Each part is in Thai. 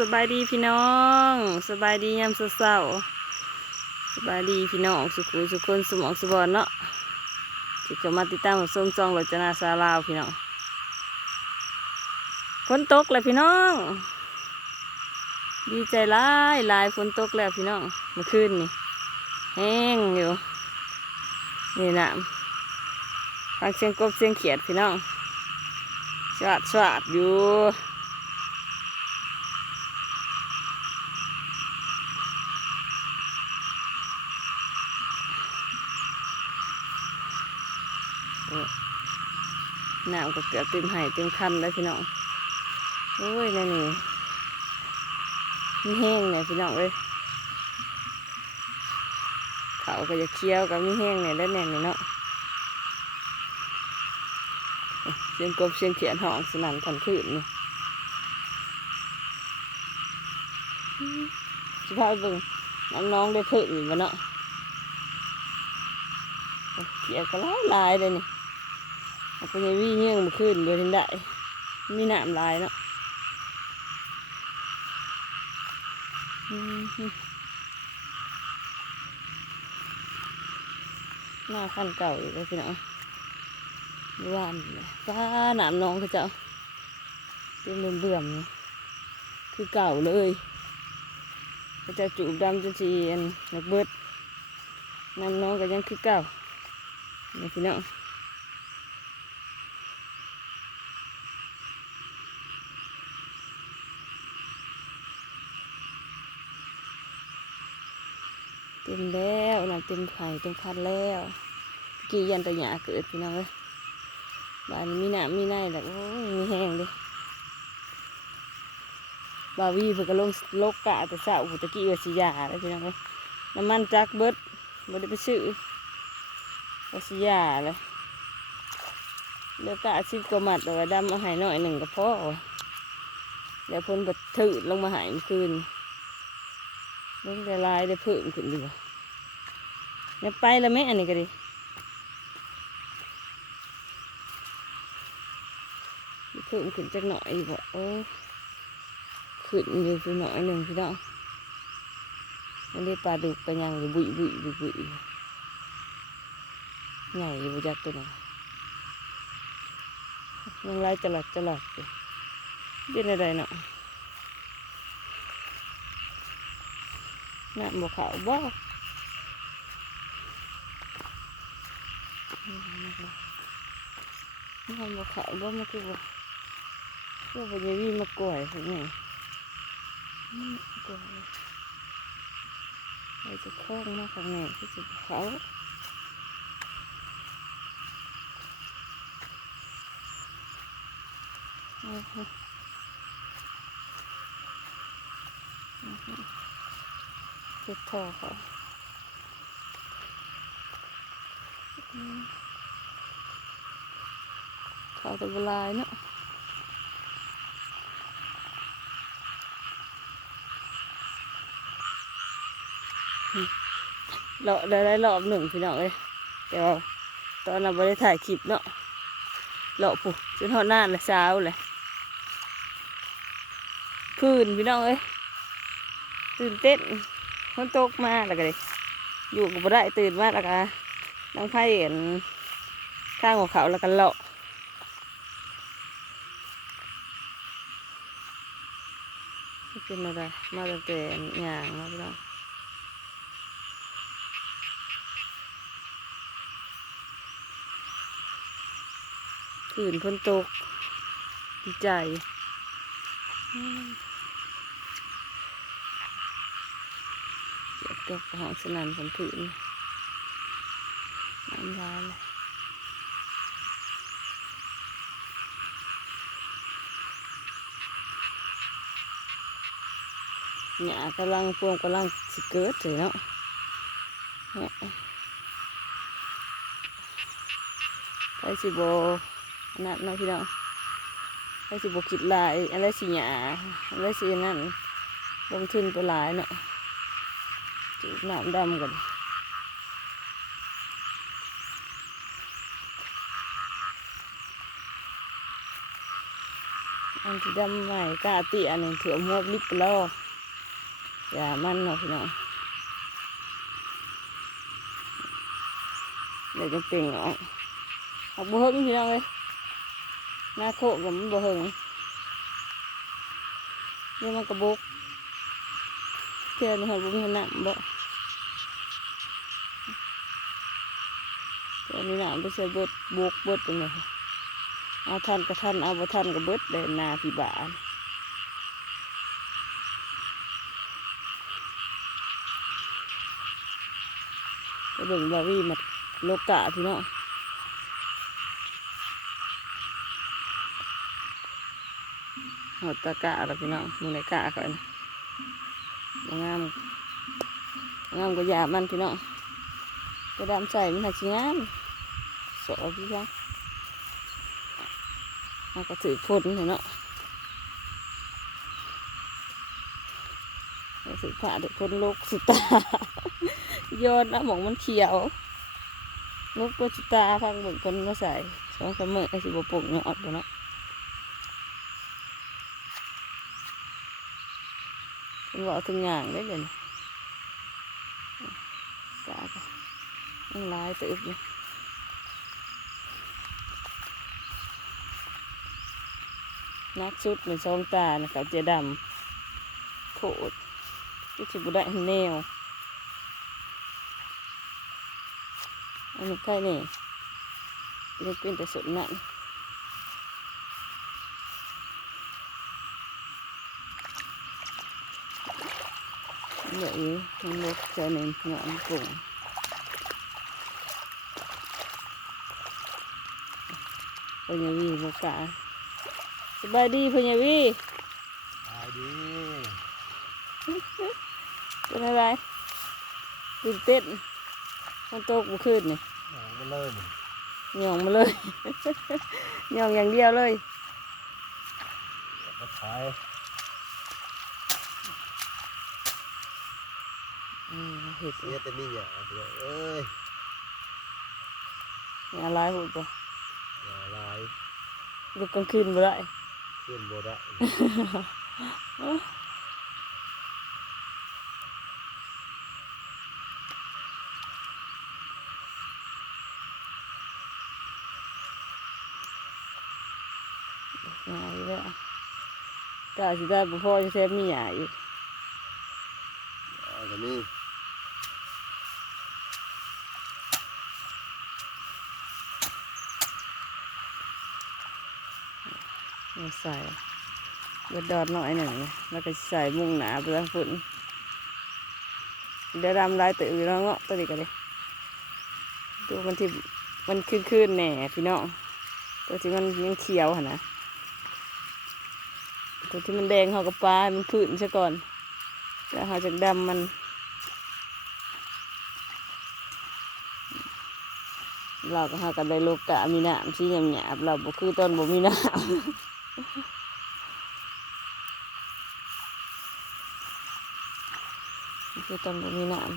สบายดีพี่น้องสบายดียามเศร้าสบายดีพี่น้องสุขุสุคนสมองสบอนเนาะที่ก็มาติดตามส้มซองรจนาซาลาวพี่น้องฝนตกเลยพี่น้อง ดีใจหลายลายฝนตกแล้วพี่น้องเมื่อคืนนี่แห้งอยู่นี่นะฟังเสียงกบเสียงเขียดพี่น้องสวัดสวัดอยู่ น้ำก็เกือบเต็มไห่เต็มคันแล้วพี่น้องโอ้ยนี่นี่มีแห้งเนี่ยพี่น้องเอ้ยเขาก็จะเคี้ยวกับมีแห้งเนี่ยได้วแน่นี่เนาะเสียงกบเสียงเขียนห้องสนั่นทันคืนนี่สภาพเบิ่งน้องๆได้เพิ่มอีกแล้วเนาะเขียวก็หลายลายๆเลยนี่ เอาไปยังวิ่งเงี้ยงมาขึ้นเบอร์ทินได้มีหนามลายเนาะหน้าขั้นเก่าอีกแล้วพี่น้องว่านเลยฟ้าหนามน้องเขาเจ้าเป็นเบื่อมๆนี่คือเก่าเลยเขาจะจูบดำจนสีอันนักเบิดน้ำน้องก็ยังคือเก่าเนี่ยพี่น้อง เต็มแล้วนะเต็มไข่เต็มคันแล้วกี่ยันตัวหยาเกิดพี่น้องเอ้ยบ้านมีหนามมีไนแต่โอ้ยมีแห้งเลยบาวีเพิ่นก็ลงโลกกะแต่เช้าอุตะกี้ว่าสิยาเลยพี่น้องเอ้ยน้ำมันจักเบิดบ่ได้ไปซื้อว่าสิยาเลยเลือกกะสิบกว่ามัดแต่ว่าดำมาหายหน่อยหนึ่งก็พอว่ะแล้วพ่นบัดถืดลงมาหายคืน ล่นละลายได้เพิ่มขึ้นดีกว่าเนี่ยไปล้วไหมอันนี้ก็ดีเพิ่มขึ้นจักหน่อยบ่โอ้ขึ้นอยู่คือหน่อยหนึ่งพี่น้องมันได้ปลาดุกกันยังอยู่บุยบุยบุยบุยใหญ่อยู่จักตัวน่ะยังไล่จลัดจลัดอยู่เป็นอะไรเนาะ น้ำบกเขาบ่น้ำบกเขาบ่มาคือบ่เพื่อบ่จะวิ่งมากล้วยสิเนี่กล้วยไปจะคล้องมากข้างในคือจะเขาอือฮึอือฮึ เจ็บคอเขาเขาจะบลาเนาะเราได้ได้รอบหนึ่งพี่น้องเลยแต่ว่าตอนเราไม่ได้ถ่ายคลิปเนาะเลาะปุ๊บจนหอน้าละเช้าเลยพื้นพี่น้องเอ้ยตื่นเต้น ฝนตกมาแล้วก็เลยอยู่กับได้ตื่นมาแล้วก็น้องไผ่เห็นข้างของเขาแล้วก็เลาะไม่เป็นอะไรมาตั้งแต่ย่างมาพี่น้องคืนฝนตก ดีใจ อืมเจ็บกับห้องสนันสันผืนน้ำลายเลยหยากำลังพวงกำลังสิเกิดเลยเนาะเนี่ยไปสิโบนั่นเนาะพี่น้องไปสิโบคิดลายอะไรสิหยาอะไรสินั่นลงทุนไปหลายเนาะ จูบน้ำดำกันอันที่ดำใหม่กาติอันนึงเถื่อมหัวลิบล้ออย่ามันเนาะพี่น้องเดี๋ยวจะเปล่งออกหักบ่เฮิงพี่น้องเลยหน้าโคกับมันบ่เฮิงเดี๋ยวมันกระบุกเพื่อนหัวบุ้มหนักบ่ เพื่อนนี่หนักไปเสียเบิดบวกเบิดเป็นไงเอาทันก็ทันเอาบ่ทันก็เบิดเดินนาพี่บ้านไปเบิ่งบาวี่มาโลกะพี่น้องหดตะกะแล้วพี่น้องมึงในกะก่อนงามงามก็ยามันพี่น้องกระดำใส่มันหักชิงาม สอพี่ช่างมันก็ถือพ่นเนาะถือผ้าถือพ่นโลกสุตาโยนนะหมองมันเขียวลูกตัวจิตาฟังเบิ่งคนมาใส่สองสามมือไอ้สิบปุ่งยอดบ่เนาะเป็นว่าถึงอย่างได้เลยกาก็ยังลายตืบอยู่ นักชุดเป็นสองตานะครับเจดำโคตรที่สิบุได้แนวอันนี้ใกล้นี่เรียกเป็นแต่สุดนั่นเหลืออยู่ทั้งลกเจาเนมหนอนปุ่งพญาวีโลกา บายดีพญาวีตายดีเป็นอะไรตื่นเต้นมันโตกบุขึ้นนี่หางมันเริ่มหย่องมาเลยหย่องอย่างเดียวเลยมาขายอืมเห็ดเสียแต่มีเนี่ยเดี๋ยวเอ้ยงานลายหูปะอย่าลายลูกกลางคืนบ่ได้ ขึ้นโบได้งานอยู่แล้วกาสิได้บ่พอจะแทบมีหยาอีกเอาแต่ มีมาใส่เบิดดอดหน่อยหนึ่งแล้วก็ใส่มุ้งหนาไปทางฝุ่นเดี๋ยวดำลายตื่นแล้วเงาะตัวนี้กันเลยดูมันที่มันคืนๆแหน่พี่น้องตัวที่มันยังเขียวหนะตัวที่มันแดงเขาก็ปลา มันพื้นซะก่อนแล้วเขาจะดำมันเราก็หากันได้โลกะมีน้ำที่หยาบๆเราบ่คือต้นบ่มีน้ำ คือต้นบ่มีน้ำ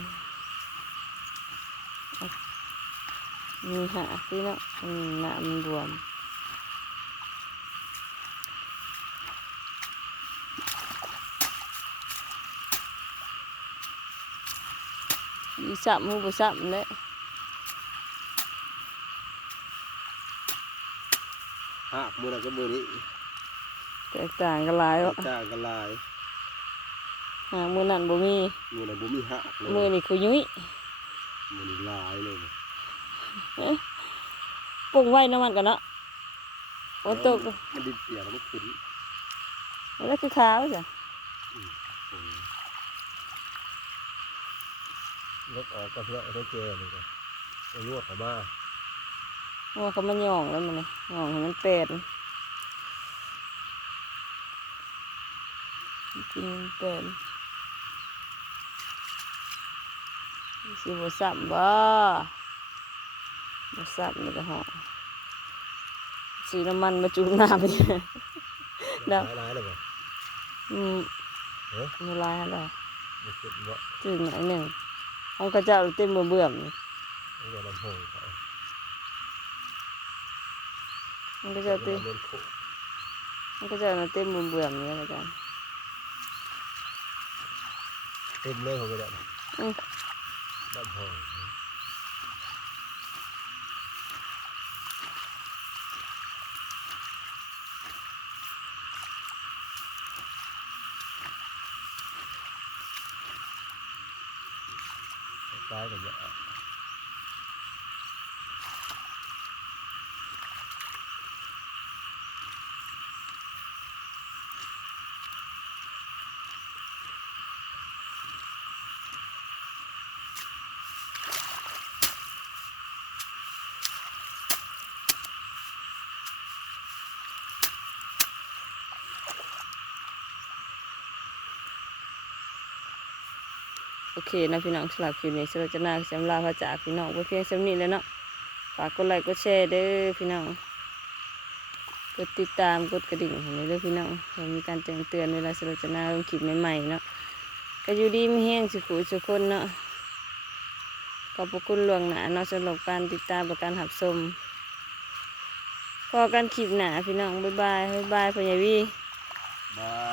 มีหาที่เนาะอืมน้ำมันรวมมีสับมูบ่สับเลยหักมือนั้นก็มือนี้ แตกต่างกันหลายเนาะจ้างกันลายหามือนั่นบ่มีมือนั้นบ่มีหักเลยมือนี่คือยุ้ยมือนี้ลายเลยปรุงไว้น้ำมันก่อนเนาะฝนตกมันดินเปียกแล้วมันขึ้นแล้วคือขาวจ้ะลกออกก็เพื่อได้เจอเลยก็เอาลวกเข้ามาว่าเขามันหย่องแล้วมันนี่หย่องให้มันเป็น กินเป็นสิบ่ซ้ำบ่บ่ซ้ำนี่ก็หอสีน้ำมันมาจุ่มน้ำไปเดี๋ยวลายลายเลยบ่อืมเอ้ยมีลายอะไรมันขึ้นบ่จึงหน่อยหนึ่งห้องกระเจ้าเต็มเบื่อมๆนี่มันจะลำโพงเขาห้องกระเจ้าเต็มมันโคมันก็จะเอาเต็มบุมเบื่อมๆนี่แหละจ้ะเต็มเลยผมก็ได้อืมบ้านห้องตายกันเยอะ โอเคนะพี่น้องสำหรับคลิปนี้สำหรับจะนาจำลาพระจากพี่น้องเพียงสำนี้แล้วเนาะฝากกดไลค์กดแชร์เด้อพี่น้องกดติดตามกดกระดิ่งให้เด้อพี่น้องเพื่อมีการแจ้งเตือนเวลาสำหรับจะนาลงคลิปใหม่ๆเนาะก็อยู่ดีไมีแห้งสุขุสุขคนเนาะขอบพระคุณหลวงหนาเนาะสำหรับการติดตามและการหับชมพอกันคลิปหนาพี่น้องบ๊ายบายบ๊ายบายพ่อใหญ่วีบาย